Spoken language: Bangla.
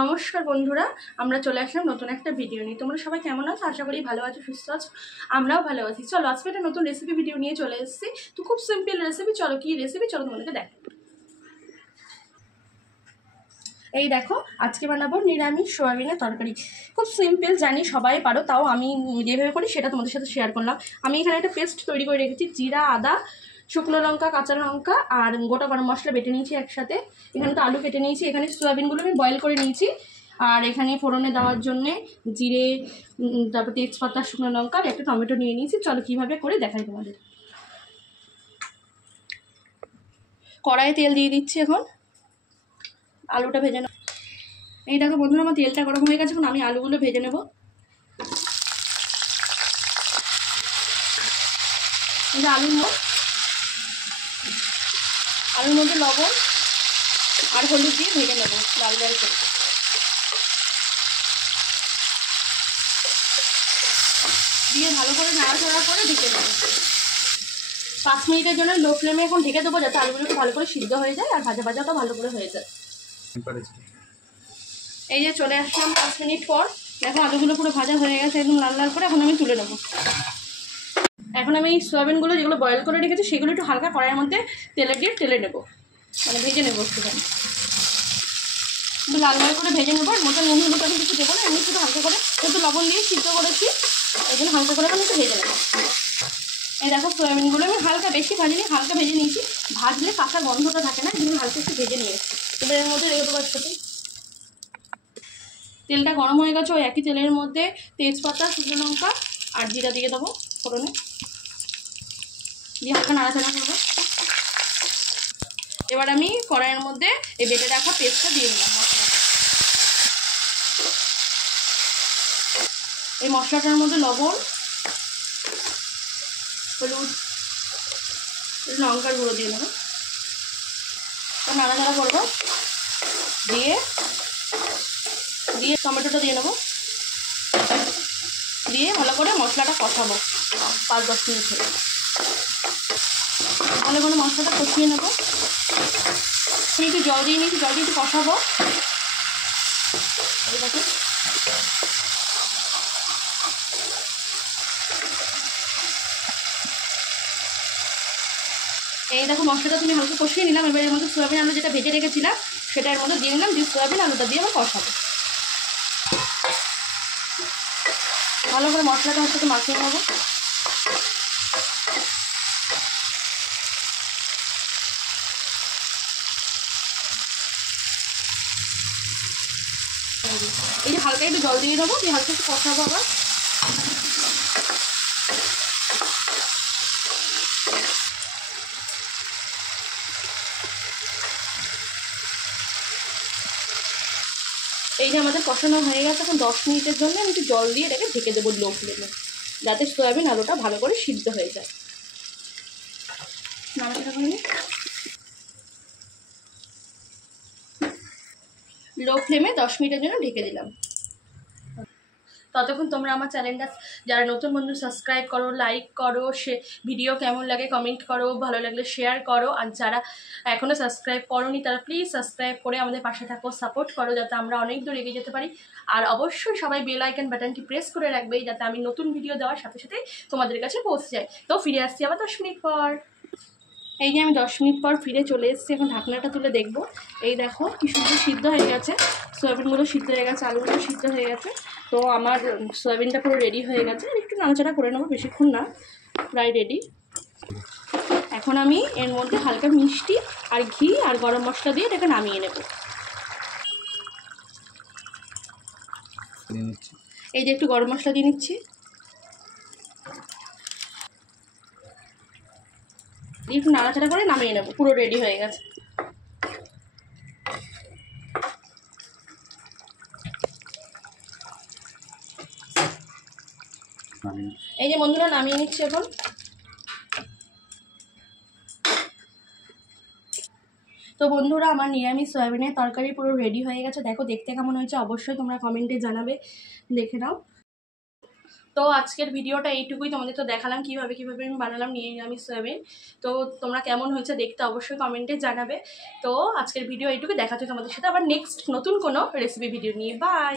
নমস্কার বন্ধুরা, আমরা চলে আসলাম নতুন একটা ভিডিও নিয়ে। তোমরা সবাই কেমন আছো? আশা করি ভালো আছো, সুস্থ আছো। আমরাও ভালো আছি। চলো আজকে একটা নতুন রেসিপি ভিডিও নিয়ে চলে এসেছি। তো খুব সিম্পল রেসিপি। চলো কি রেসিপি, চলো তোমাদেরকে দেখো। এই দেখো, আজকে বানাবো নিরামিষ সোয়াবিনের তরকারি। খুব সিম্পল, জানি সবাই পারো, তাও আমি যেভাবে করি সেটা তোমাদের সাথে শেয়ার করলাম। আমি এখানে একটা পেস্ট তৈরি করে রেখেছি। জিরা, আদা, শুকনো লঙ্কা, কাঁচা লঙ্কা আর গোটা গরম মশলা বেটে নিয়েছি একসাথে। এখানে তো আলু কেটে নিয়েছি। এখানে সোয়াবিনগুলো আমি বয়েল করে নিয়েছি। আর এখানে ফোড়নে দেওয়ার জন্যে জিরে, তারপর তেজপাতা, শুকনো লঙ্কা আর একটা টমেটো নিয়ে নিয়েছি। চলো কীভাবে করে দেখাই তোমাদের। কড়াইয়ে তেল দিয়ে দিচ্ছি। এখন আলুটা ভেজে নেব। এই দেখো বন্ধুরা, আমার তেলটা গরম হয়ে গেছে। এখন আমি আলুগুলো ভেজে নেব। আলুর মধ্যে লবণ আর হলুদ দিয়ে ভেজে নেব লাল লাল করে। দিয়ে ভালো করে নাড়াচাড়া করে ঢেকে দেবো। 5 মিনিটের জন্য লো ফ্লেমে এখন ঢেকে দেবো, যাতে আলুগুলো একটু ভালো করে সিদ্ধ হয়ে যায় আর ভাজাটাও ভালো করে হয়ে যায়। এই যে চলে আসলাম 5 মিনিট পর। দেখো আলুগুলো পুরো ভাজা হয়ে গেছে, একদম লাল লাল করে। এখন আমি তুলে নেবো। এখন আমি এই সোয়াবিনগুলো যেগুলো বয়েল করে রেখেছি সেগুলো একটু হালকা কড়াইয়ের মধ্যে তেলে নেবো, মানে ভেজে নেবো একটুখানি। একটু লাল লাল করে ভেজে নেবো। মোটা নুন হলুদ আমি কিছু দেবো না, এমনি শুধু হালকা করে একটু লবণ দিয়ে সিদ্ধ করেছি, এই জন্য হালকা করে আমি একটু ভেজে নেবো। এই দেখো সোয়াবিনগুলো আমি হালকা, বেশি ভাজিনি, হালকা ভেজে নিয়েছি। ভাজলে কাঁচা গন্ধটা থাকে না, এই জন্য হালকা একটু ভেজে নিয়েছি। এবার এর মধ্যে রেখে দেবো একসাথে। তেলটা গরম হয়ে গেছে। ওই একই তেলের মধ্যে তেজপাতা, শুকনো লঙ্কা আর জিরা দিয়ে দেবো ফোড়নে, দিয়ে হালকা নাড়াচাড়া করবো। এবার আমি কড়াইয়ের মধ্যে এই বেটে রাখা পেস্টটা দিয়ে দিলাম। এই মশলাটার মধ্যে লবণ, হলুদ, লঙ্কার গুঁড়ো দিয়ে নেবো। নাড়াচাড়া করবো। দিয়ে টমেটোটা দিয়ে নেবো। দিয়ে ভালো করে মশলাটা কষাবো 5-10 মিনিট ধরে। ভালো করে মশলাটা কষিয়ে নেবো। আমি একটু জল দিয়ে নিয়েছি, জল দিয়ে একটু কষাবো। এই দেখো মশলাটা তুমি হালকা কষিয়ে নিলাম। এবার এর মধ্যে সোয়াবিন আলু যেটা ভেজে রেখেছিলাম সেটা এর মধ্যে দিয়ে নিলাম। দিয়ে সোয়াবিন আলুটা দিয়ে আবার কষাবো। ভালো করে মশলাটা সাথে মাখিয়ে নেবো। এই যে হালকা একটু জল দিয়ে দেবো, দিয়ে হালকা একটু কষাবো আবার। এই যে আমাদের কষানো হয়ে গেছে। এখন 10 মিনিটের জন্য আমি একটু জল দিয়ে এটাকে ঢেকে দেবো লো ফ্লেমে, যাতে সয়াবিন আলুটা ভালো করে সিদ্ধ হয়ে যায়। নাড়াচাড়া করে নিই। লো ফ্লেমে 10 মিনিটের জন্য ঢেকে দিলাম। ততক্ষণ তোমরা আমার চ্যানেলটা যারা নতুন বন্ধু সাবস্ক্রাইব করো, লাইক করো, ভিডিও কেমন লাগে কমেন্ট করো, ভালো লাগলে শেয়ার করো। আর যারা এখনও সাবস্ক্রাইব করোনি তারা প্লিজ সাবস্ক্রাইব করে আমাদের পাশে থাকো, সাপোর্ট করো, যাতে আমরা অনেক দূর এগিয়ে যেতে পারি। আর অবশ্যই সবাই বেল আইকন বাটনটি প্রেস করে রাখবে, যাতে আমি নতুন ভিডিও দেওয়ার সাথে সাথেই তোমাদের কাছে পৌঁছে যায়। তো ফিরে আসছি আবার 10 মিনিট পর। এই যে আমি 10 মিনিট পর ফিরে চলে এসেছি। এখন ঢাকনাটা তুলে দেখবো। এই দেখো কি সুন্দর সিদ্ধ হয়ে গেছে। সয়াবিনগুলো সিদ্ধ হয়ে গেছে, আলুগুলো সিদ্ধ হয়ে গেছে। তো আমার সয়াবিনটা পুরো রেডি হয়ে গেছে। একটু নাড়াচাড়া করে নেবো, বেশিক্ষণ না, প্রায় রেডি। এখন আমি এর মধ্যে হালকা মিষ্টি আর ঘি আর গরম মশলা দিয়ে এটাকে নামিয়ে নেব। এই যে একটু গরম মশলা দিয়ে নিচ্ছি। একটু নাড়াচাড়া করে নামিয়ে নেব। পুরো রেডি হয়ে গেছে। এই যে বন্ধুরা নামিয়ে নিচ্ছি এখন। তো বন্ধুরা আমার নিরামিষ সয়াবিনের তরকারি পুরো রেডি হয়ে গেছে। দেখো দেখতে কেমন হয়েছে অবশ্যই তোমরা কমেন্টে জানাবে, দেখে নাও। তো আজকের ভিডিওটা এইটুকুই, তোমাদের তো দেখালাম কীভাবে আমি বানালাম নিরামিষ সয়াবিন। তো তোমরা কেমন হয়েছে দেখতে অবশ্যই কমেন্টে জানাবে। তো আজকের ভিডিও এইটুকুই, দেখা হচ্ছে তোমাদের সাথে আবার নেক্সট নতুন কোনো রেসিপি ভিডিও নিয়ে। বাই।